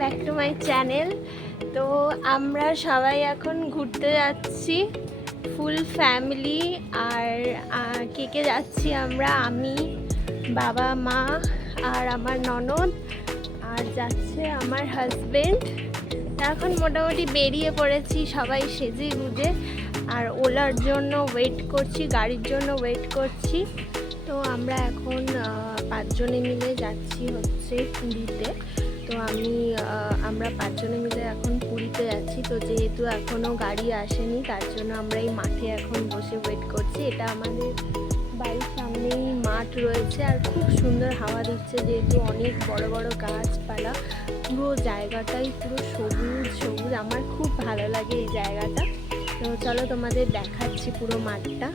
Back to my channel. তো আমরা সবাই এখন ঘুরতে যাচ্ছি ফুল ফ্যামিলি। আর কে কে যাচ্ছি আমরা, আমি, বাবা, মা আর আমার ননদ, আর যাচ্ছে আমার হাজবেন্ড। এখন মোটামুটি বেরিয়ে পড়েছি সবাই সেজে গুজে, আর ওলার জন্য ওয়েট করছি, গাড়ির জন্য ওয়েট করছি। তো আমরা এখন 5 জনে মিলে যাচ্ছি হচ্ছে পুরীতে। তো আমরা 5 জনে মিলে এখন পুরীতে যাচ্ছি। তো যেহেতু এখনও গাড়ি আসেনি, তার জন্য আমরা এই মাঠে এখন বসে ওয়েট করছি। এটা আমাদের বাড়ির সামনেই মাঠ রয়েছে, আর খুব সুন্দর হাওয়া দিচ্ছে, যেহেতু অনেক বড় বড় গাছপালা, পুরো জায়গাটাই পুরো সবুজ সবুজ। আমার খুব ভালো লাগে এই জায়গাটা। তো চলো তোমাদের দেখাচ্ছি পুরো মাঠটা।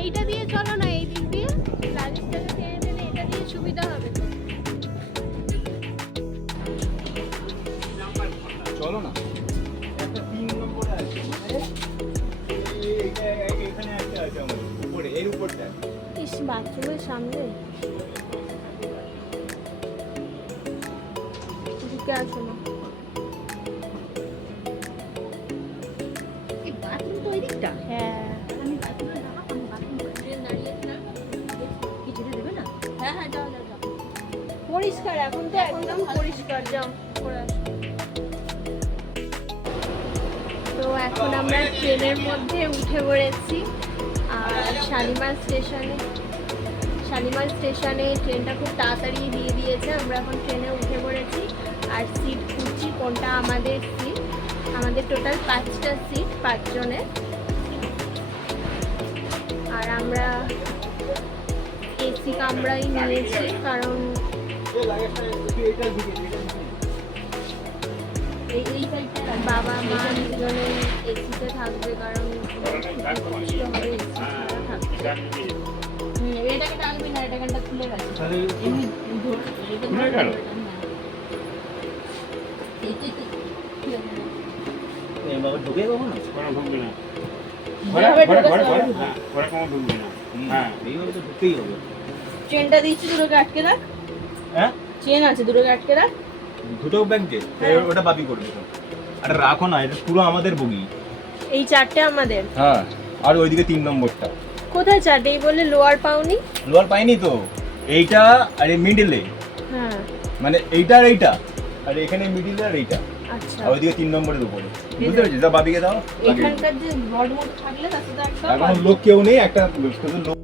এইটা দিয়ে চলো না, এই দিক দিয়ে রাজস্থানে টেনে টেনে এটা দিয়ে সুবিধা হবে। তো চলো না, একটা 3 নম্বর আছে, এখানে একটা আছে আমাদের উপরে, এর উপরটা। ইস, বাথরুমের সামনে ঢুকে আসো না। এই বাথরুম তো ওই দিকটা। হ্যাঁ, আমি বাথরুমে যাবো, আমি বাথরুম করে দাঁড়িয়েছিলাম। কিছুটা দেবে না? হ্যাঁ হ্যাঁ, যাও যাও যাও। পরিষ্কার এখন তো একদম পরিষ্কার। যাও করে আসো। তো এখন আমরা ট্রেনের মধ্যে উঠে পড়েছি, আর শালিমার স্টেশনে ট্রেনটা খুব তাড়াতাড়ি দিয়ে দিয়েছে। আমরা এখন ট্রেনে উঠে পড়েছি, আর সিট খুঁজছি কোনটা আমাদের সিট। আমাদের টোটাল 5টা সিট, 5 জনের। আর আমরা এসি কামরাই নিয়েছি, কারণ এই সাইডটা বাবা মা দুজনে এসিতে থাকবে, কারণ কষ্ট হবে এসি ছাড়া থাকতে। এটাকে টানবি না, এটা কানটা খুলে গেছে। তাহলে এমনি খুলে গেল? এই বাবা ঢুকে কখনো? কোনো ঢুকবে না। ঘরে ঘরে ঢুকে ঘরে যাবে। ঘরে হ্যাঁ, ঘরে কোনো ঢুকবে না। হ্যাঁ, এইভাবে তো ঢুকতেই হবে। চেনটা দিচ্ছি, দুটোকে আটকে রাখ। হ্যাঁ, চেন আছে, দুটোকে আটকে রাখ। দুটো ব্যাংকে ওটা বাবি করবে তো। আরে রাখো না, এটা পুরো আমাদের বগি। এই 4টে আমাদের। হ্যাঁ, আর ওইদিকে 3 নম্বরটা। কোথায় 4টে? এই বললে লোয়ার পাওনি। লোয়ার পাইনি তো, এইটা আর এই মিডিলে, হ্যাঁ, মানে এইটা আর এইটা, আর এখানে মিডিলে আর এইটা, আচ্ছা। আর ওইদিকে 3 নম্বরের উপরে। বুঝতে পেরেছিস? দাও বাবিকে দাও। এখানকার যে বড় মতো থাকলে তার সাথে একটা এখন লোক কেউ নেই, একটা শুধু লোক।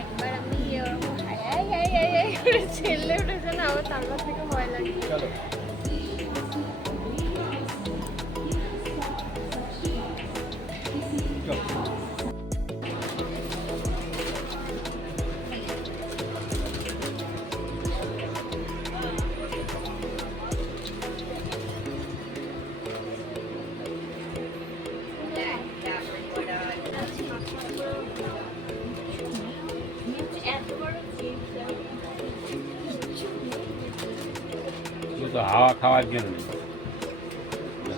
একবার আমি ওরকম high high high high high করে ছেলে উঠেছে না, আমার তারপর থেকে ভয় লাগে। চলো। চলো। শুধু তো হাওয়া খাওয়ার জন্য,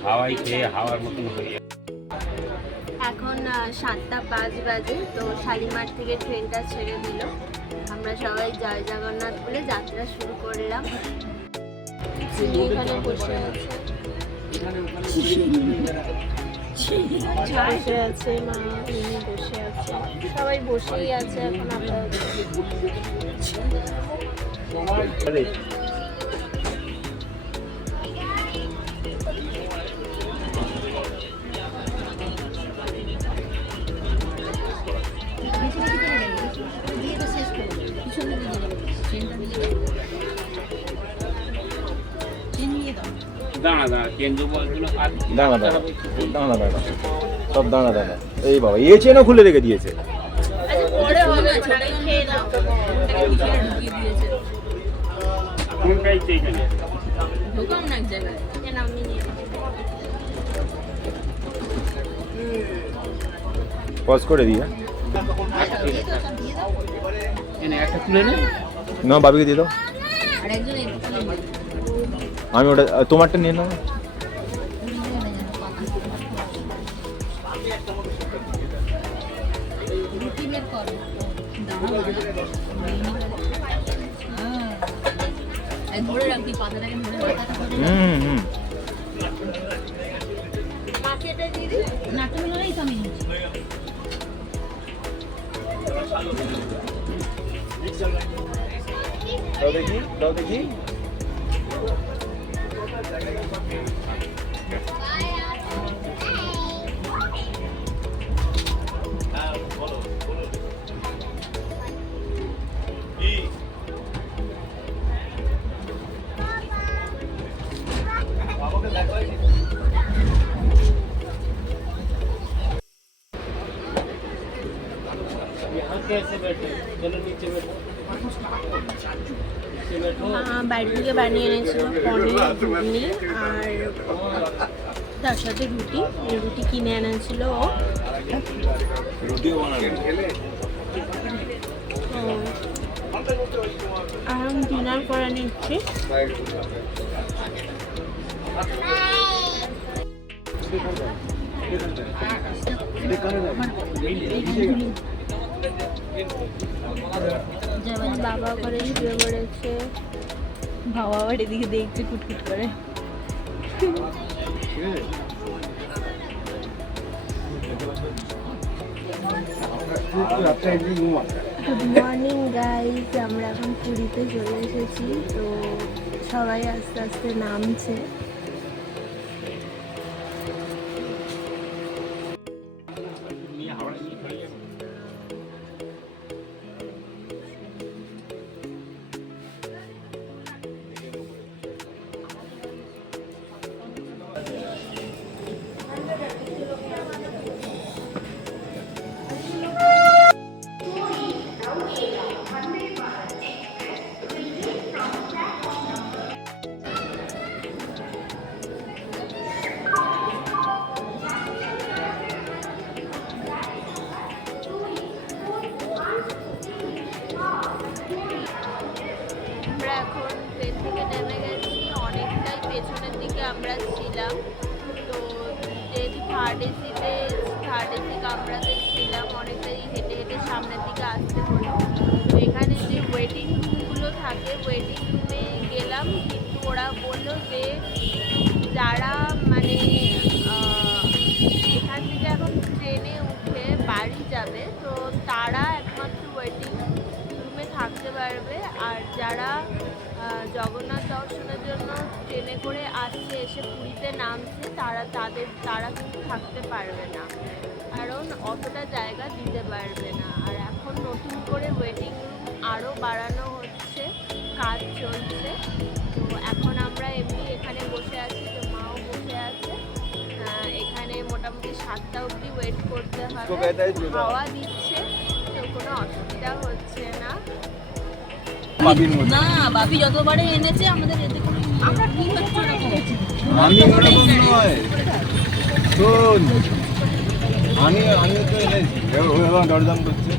হাওয়াই খেয়ে হাওয়ার মতন হয়ে যায়। এখন 7টা 5 বাজে। তো শালিমার থেকে ট্রেনটা ছেড়ে দিল। আমরা সবাই জয় জগন্নাথ বলে যাত্রা শুরু করলাম। তিনি এখানে বসে আছে, বসে আছে মা, তিনি বসে আছে, সবাই বসেই আছে এখন আপাতত। নিয়ে দাও। দাঁড়া দাঁড়া কেন্দ্র বলছিল আর দাঁড়া দাঁড়া দাঁড়া দাঁড়া সব দাঁড়া দাঁড়া। এই বাবা এই চেনও খুলে রেখে দিয়েছে। আচ্ছা পরে হবে, ওটাই খেয়ে নাও। ঢুকিয়ে দিয়েছে। কোনটাই চাইছে না ঢোকাম না এক জায়গায়। এ নাও, আমি নিয়ে নিচ্ছি। পজ করে দিই। দিয়ে দাও, সব দিয়ে দাও। এনে একটা তুলে নে না বাবিকে দিয়ে দাও। আর একজন এই তুলে নিয়ে যাও। আমি ওটা তোমারটা নিয়ে নাও। রুটি বের করো। দাঁড়াও, হ্যাঁ। এই ধরে রাখবি, পাতাটাকে ধরে মাথাটা ধরে রাখ। হুম। মাকে এটা দিয়ে দিই। না, তুমি নয়, তো আমি নিচ্ছি। দাও দেখি দাও দেখি। कैसे बैठे चलो नीचे बैठो नीचे बैठो বাড়ি থেকে বানিয়ে এনেছিল পনির ঘুগনি আর তার সাথে রুটি। রুটি কিনে এনেছিল ও। রুটিও বানাবে। আর আমি ডিনার করে নিচ্ছি। বাবা করে শুয়ে পড়েছে। বাবা আবার এদিকে দেখছে কুটকুট করে। গুড মর্নিং গাইস, আমরা এখন পুরীতে চলে এসেছি। তো সবাই আস্তে আস্তে নামছে। আমরা এখন ট্রেন থেকে নেমে গেছি, অনেকটাই পেছনের দিকে আমরা ছিলাম। তো যেহেতু থার্ড এসিতে কামরাতে ছিলাম, অনেকটাই হেঁটে হেঁটে সামনের দিকে আসতে হলো। তো এখানে যে ওয়েটিং রুমগুলো থাকে, ওয়েটিং রুমে গেলাম, কিন্তু ওরা বললো যে যারা মানে এখান থেকে এখন ট্রেনে উঠে বাড়ি যাবে, তো তারা একমাত্র ওয়েটিং রুমে থাকতে পারবে। আর যারা জগন্নাথ দর্শনের জন্য ট্রেনে করে আসছে, এসে পুরীতে নামছে, তারা কিন্তু থাকতে পারবে না, কারণ অতটা জায়গা দিতে পারবে না। আর এখন নতুন করে ওয়েটিং রুম আরও বাড়ানো হচ্ছে, কাজ চলছে। তো এখন আমরা এমনি এখানে বসে আছি, তো মাও বসে আছে। এখানে মোটামুটি 7টা অবধি ওয়েট করতে হবে। হাওয়া দিচ্ছে, তো কোনো অসুবিধা হচ্ছে না। না, বাপি যতবারে এনেছে আমাদের এতে কোনো আমরা কি হচ্ছে ওরকম। আমি ওরকম নয় শোন, আমিও তো এনেছি। এবার দরদাম করছে।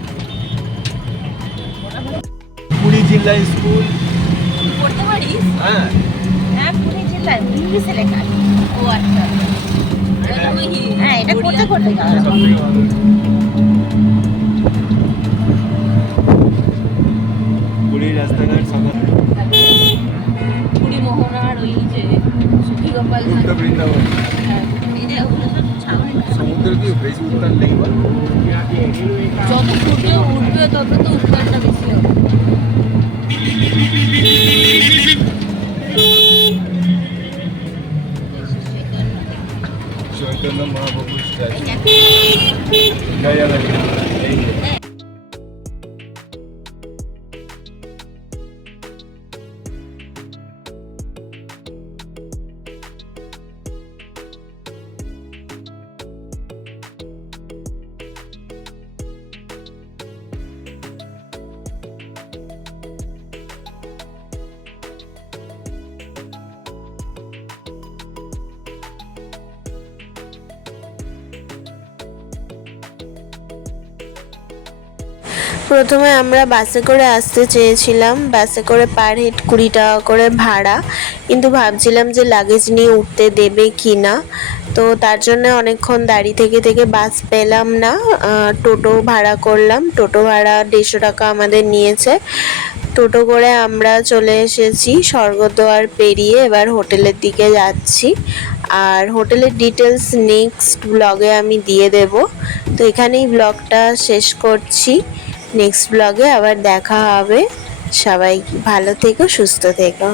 পুরী জেলা স্কুল। পড়তে পারিস? হ্যাঁ হ্যাঁ, পুরী জেলায় ইংলিশে লেখা আছে। ও আচ্ছা, হ্যাঁ, এটা করতে করতে যাওয়া সব থেকে ভালো। পুরীর রাস্তাঘাট সকাল পুরী মোহনার ওই যে সুখী গোপাল উত্তর বৃন্দাবন হ্যাঁ, এই যে ওগুলো সব সামনে সমুদ্র কি বেশি উত্তাল নেই বল? যত ফুটে উঠবে তত তো উত্তালটা বেশি হবে। চৈতন্য মহাপ্রভুর স্ট্যাচু। এই এই যে। প্রথমে আমরা বাসে করে আসতে চেয়েছিলাম, বাসে করে পার হেড 20 টাকা করে ভাড়া, কিন্তু ভাবছিলাম যে লাগেজ নিয়ে উঠতে দেবে কি না। তো তার জন্য অনেকক্ষণ দাঁড়িয়ে থেকে থেকে বাস পেলাম না, টোটো ভাড়া করলাম। টোটো ভাড়া 150 টাকা আমাদের নিয়েছে। টোটো করে আমরা চলে এসেছি স্বর্গদ্বার পেরিয়ে, এবার হোটেলের দিকে যাচ্ছি। আর হোটেলের ডিটেলস নেক্সট ব্লগে আমি দিয়ে দেব। তো এখানেই ব্লগটা শেষ করছি, নেক্সট ব্লগে আবার দেখা হবে। সবাই ভালো থেকো, সুস্থ থেকো।